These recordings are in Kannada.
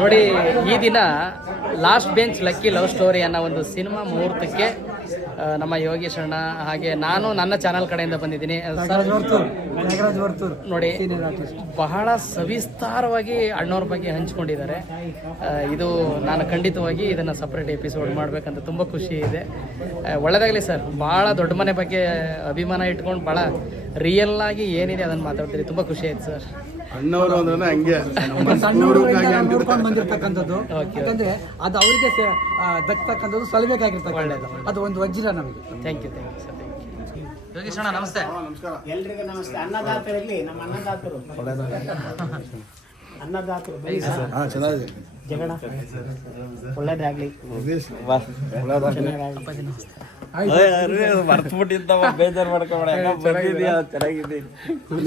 ನೋಡಿ ಈ ದಿನ last bench lucky love story ಅನ್ನೋ ಒಂದು ಸಿನಿಮಾ ಮುಹೂರ್ತಕ್ಕೆ ನಮ್ಮ ಯೋಗೇಶ್ ಅಣ್ಣ ಹಾಗೆ ನಾನು ನನ್ನ ಚಾನಲ್ ಕಡೆಯಿಂದ ಬಂದಿದ್ದೀನಿ. ನೋಡಿ ಬಹಳ ಸವಿಸ್ತಾರವಾಗಿ ಅಣ್ಣವ್ರ ಬಗ್ಗೆ ಹಂಚ್ಕೊಂಡಿದ್ದಾರೆ. ಇದು ನಾನು ಖಂಡಿತವಾಗಿ ಇದನ್ನು ಸಪ್ರೇಟ್ ಎಪಿಸೋಡ್ ಮಾಡಬೇಕಂತ ತುಂಬ ಖುಷಿ ಇದೆ. ಒಳ್ಳೇದಾಗಲಿ ಒಳ್ಳೆದಾಗಲಿ ಸರ್ ಭಾಳ ದೊಡ್ಡ ಮನೆ ಬಗ್ಗೆ ಅಭಿಮಾನ ಇಟ್ಕೊಂಡು ಭಾಳ ರಿಯಲ್ ಆಗಿ ಏನಿದೆ ಅದನ್ನು ಮಾತಾಡ್ತೀರಿ. ತುಂಬ ಖುಷಿ ಆಯ್ತು ಸರ್ ಅಣ್ಣವರು ಅಂದ್ರೆ ಹಂಗೆ. ಬಂದಿರತಕ್ಕಂಥದ್ದು. ಯಾಕಂದ್ರೆ ಅದು ಅವರಿಗೆ ದಕ್ಕತಕ್ಕಂಥದ್ದು ಸಲಬೇಕಾಗಿರ್ತಕ್ಕಂಥದ್ದು ಅದು ಒಂದು ವಜ್ರ ನಮಗೆ. Thank you thank you sir thank you Yogesh ಅಣ್ಣ ನಮಸ್ತೆ. ಎಲ್ರಿಗೂ ನಮಸ್ತೆ. ಅನ್ನದಾತರಲ್ಲಿ ನಮ್ಮ ಅನ್ನದಾತರು. ಅನ್ನದಾತರು ಜಗಣ ಒಳ್ಳೇದಾಗ್ಲಿ. ಚೆನ್ನಾಗಾಗ್ಲಿ. ಮರ್ತ್ಬಿಟ್ಟಿದ್ದವ ಬೇಜಾರ್ ಮಾಡ್ಕೊಬೇಡ. ಬಂದಿದ್ಯಾ? ಚೆನ್ನಾಗಿದ್ದೀನಿ ಒಂದ್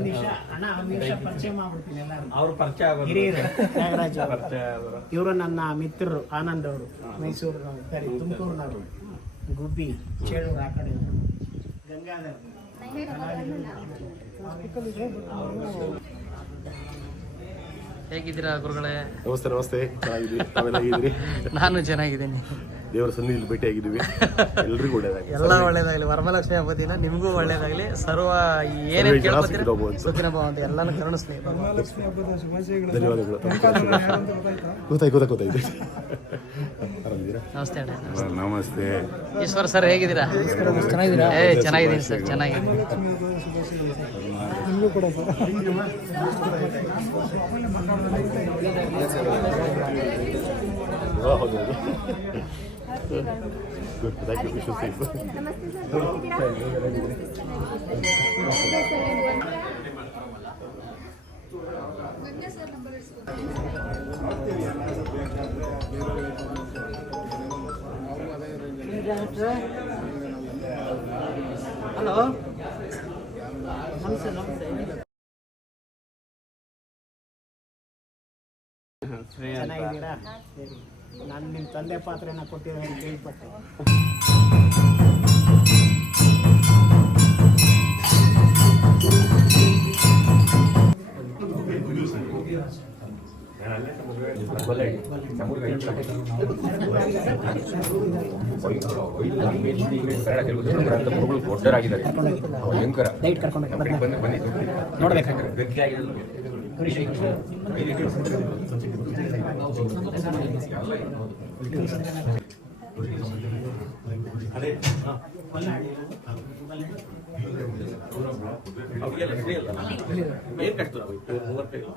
ನಿಮಿಷ ಅಣ್ಣ ಒಂದ್ ನಿಮಿಷ ಪರಿಚಯ ಮಾಡ್ಬಿಡ್ತೀನಿ ಎಲ್ಲಾರು ಅವ್ರ ಪರಿಚಯ ಆಗೋದು ಹಿರಿಯರು ನಾಗರಾಜ್ ಅವರು. ಪರಿಚಯ ಆಗೋರು. ಇವರು ನನ್ನ ಮಿತ್ರರು ಆನಂದ್ ಅವರು ಮೈಸೂರು ಸರಿ ತುಮಕೂರಿನವರು ಗುಬ್ಬಿ ಚೇಳೂರು ಆ ಕಡೆ. ಗಂಗಾಧರ್. ಹೇಗಿದ್ದೀರಾ ಗುರುಗಳೇ? ನಮಸ್ತೆ ನಮಸ್ತೆ. ನಾನು ಚೆನ್ನಾಗಿದ್ದೀನಿ. ದೇವರ ಸನ್ನಿಧಿಯಲ್ಲಿ ಭೇಟಿ ಆಗಿದ್ದೀವಿ. ಎಲ್ರಿಗೂ ಒಳ್ಳೇದಾಗಲಿ. ಎಲ್ಲ ಒಳ್ಳೇದಾಗಲಿ. ವರಮಲಕ್ಷ್ಮಿ ಹಬ್ಬದ ದಿನ ನಿಮಗೂ ಒಳ್ಳೇದಾಗಲಿ. ಸರ್ವ ಏನೇನು ಕೇಳ್ಕೊತೀರಿ? ಎಲ್ಲ ಸುಖಿನೋ ಭವಂತು ಎಲ್ಲಾನು ಕರುಣಿಸ್ಲಿ ಧನ್ಯವಾದಗಳು. ನಮಸ್ತೆ ಅಣ್ಣ ನಮಸ್ತೆ. ಈಶ್ವರ್ ಸರ್ ಹೇಗಿದ್ದೀರಾ? ಚೆನ್ನಾಗಿದ್ದೀರಾ? ಏ ಚೆನ್ನಾಗಿದ್ದೀನಿ ಸರ್ ಚೆನ್ನಾಗಿದ್ದೀನಿ. ಹಬ್ಬದ ಶುಭಾಶಯಗಳು ನಿಮಗೂ ಕೂಡ ಸರ್ ಹೌದು thank you wish safe hello ನಮಸ್ತೆ ನಮಸ್ತೆ ಚೆನ್ನಾಗಿದ್ದೀರಾ ಸರಿ ನಾನು ನಿಮ್ಮ ತಂದೆ ಪಾತ್ರನ ಕೊಟ್ಟಿರೋ ಅಂತ ಕೇಳ್ಪಟ್ಟೆ. ದೊಡ್ಡರಾಗಿದ್ದಾರೆ ಭಯಂಕರ ನೋಡ್ಬೇಕಾದ್ರೆ ಏನ್ ಕಟ್ತಾರೆ ಮೂವತ್ತೈದು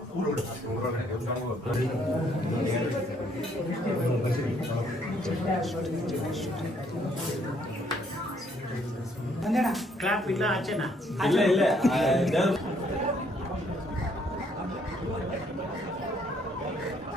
ಕ್ಲಾಪ್ ಇಲ್ಲ ಆಚೆನಾ ಇಲ್ಲ ಇಲ್ಲ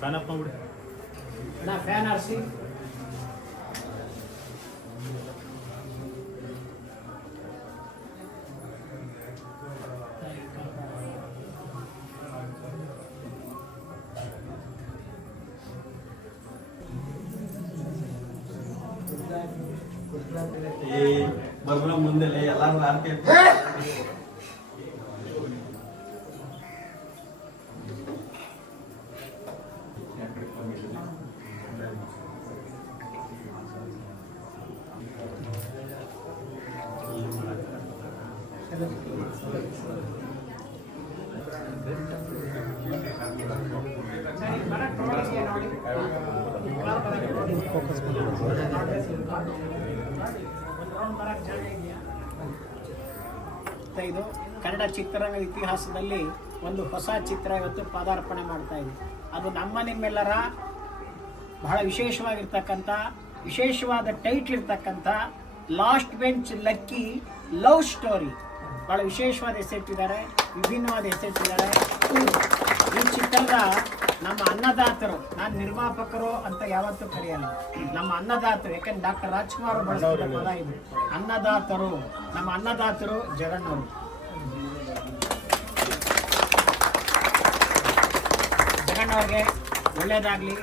ಆ, ದೇವ್ರು ನಾ ಫ್ಯಾನ್ ಆರಿಸಿ ಈ ಮಗಳ ಮುಂದೆ ಎಲ್ಲಾರು ಆರ್ತಿ ಮತ್ತೆ ಇದು ಕನ್ನಡ ಚಿತ್ರರಂಗದ ಇತಿಹಾಸದಲ್ಲಿ ಒಂದು ಹೊಸ ಚಿತ್ರ ಇವತ್ತು ಪಾದಾರ್ಪಣೆ ಮಾಡ್ತಾ ಇದೆ. ಅದು ನಮ್ಮ ನಿಮ್ಮೆಲ್ಲರ ಬಹಳ ವಿಶೇಷವಾಗಿರ್ತಕ್ಕಂಥ, ವಿಶೇಷವಾದ ಟೈಟ್ಲ್ ಇರ್ತಕ್ಕಂಥ last bench lucky love story ಬಹಳ ವಿಶೇಷವಾದ ಹೆಸರಿಟ್ಟಿದ್ದಾರೆ. ವಿಭಿನ್ನವಾದ ಹೆಸರಿಟ್ಟಿದ್ದಾರೆ. ಈ ಚಿತ್ರದ ನಮ್ಮ ಅನ್ನದಾತರು. ನಾನು ನಿರ್ಮಾಪಕರು ಅಂತ ಯಾವತ್ತೂ ಕರೆಯಲ್ಲ. ನಮ್ಮ ಅನ್ನದಾತರು ಯಾಕಂದ್ರೆ ಡಾಕ್ಟರ್ ರಾಜ್ಕುಮಾರ್ ಬಳಸಿದ ಪದ ಇದು. ಅನ್ನದಾತರು ನಮ್ಮ ಅನ್ನದಾತರು ಜಗಣ್ಣವರು ಜಗಣ್ಣವ್ರಿಗೆ ಒಳ್ಳೇದಾಗ್ಲಿ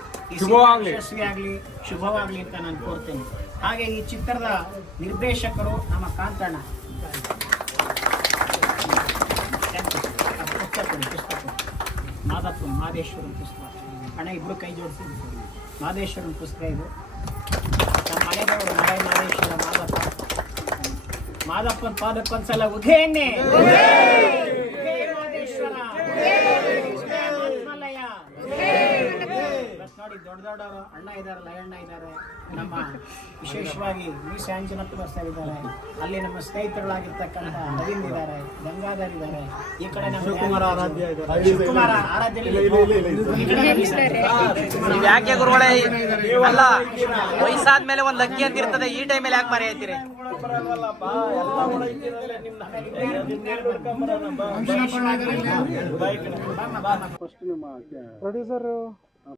ಯಶಸ್ವಿ ಆಗಲಿ ಶುಭವಾಗಲಿ ಅಂತ ನಾನು ಕೋರ್ತೇನೆ. ಹಾಗೆ ಈ ಚಿತ್ರದ ನಿರ್ದೇಶಕರು ನಮ್ಮ ಕಾಂತಣ್ಣ ಪುಸ್ತಕ ಕೊಡಿ, ಪುಸ್ತಕ. ಮಾದಪ್ಪ ಪುಸ್ತಕ. ಅಣ್ಣ ಇಬ್ಬರು ಕೈ ಜೋಡಿಸಿ ಮಾದೇಶ್ವರನ್ ಪುಸ್ತಕ ಇದು. ನಮ್ಮ ಮನೆಯವರು ಮಳೆ ಮಾದೇಶ್ವರ ಮಾದಪ್ಪ ಮಾದಪ್ಪನ ಪಾದಕ್ಕೊಂದ್ಸಲ ಉಘೇನೆ ಉಘೇ ಮಾದೇಶ್ವರ ಉಘೇ ಮಾತ್ಮಲಯ. ಇವತ್ತು ನೋಡಿ ದೊಡ್ಡ ದೊಡ್ಡವರು ಅಣ್ಣ ಇದ್ದಾರೆ ಲಯಣ್ಣ ಇದ್ದಾರೆ ನಮ್ಮ ವಿಶೇಷವಾಗಿ ವಿ. ಸ್ಯಾಂಜನಪ್ಪ ಸರ್ ಇದ್ದಾರೆ ಅಲ್ಲಿ ನಮ್ಮ ಸ್ನೇಹಿತರುಗಳಾಗಿರ್ತಕ್ಕಂಥ ನವೀನ್ ಇದ್ದಾರೆ ಗಂಗಾಧರ್ ಇದ್ದಾರೆ ಈ ಕಡೆ ನಮ್ಮ ಶಿವಕುಮಾರ ಆರಾಧ್ಯ ಶಿವಕುಮಾರ ಆರಾಧ್ಯ. ಯಾಕೆ ಗುರುಗಳೇ? ಅಲ್ಲ ವಯಸ್ಸಾದ್ಮೇಲೆ ಒಂದು ಲಕ್ಕಿ ಅಂತ ಇರ್ತದೆ ಈ ಟೈಮಲ್ಲಿ ಯಾಕೆ ಮರಿ ಆಯ್ತೀರಿ ಪ್ರೊಡ್ಯೂಸರ್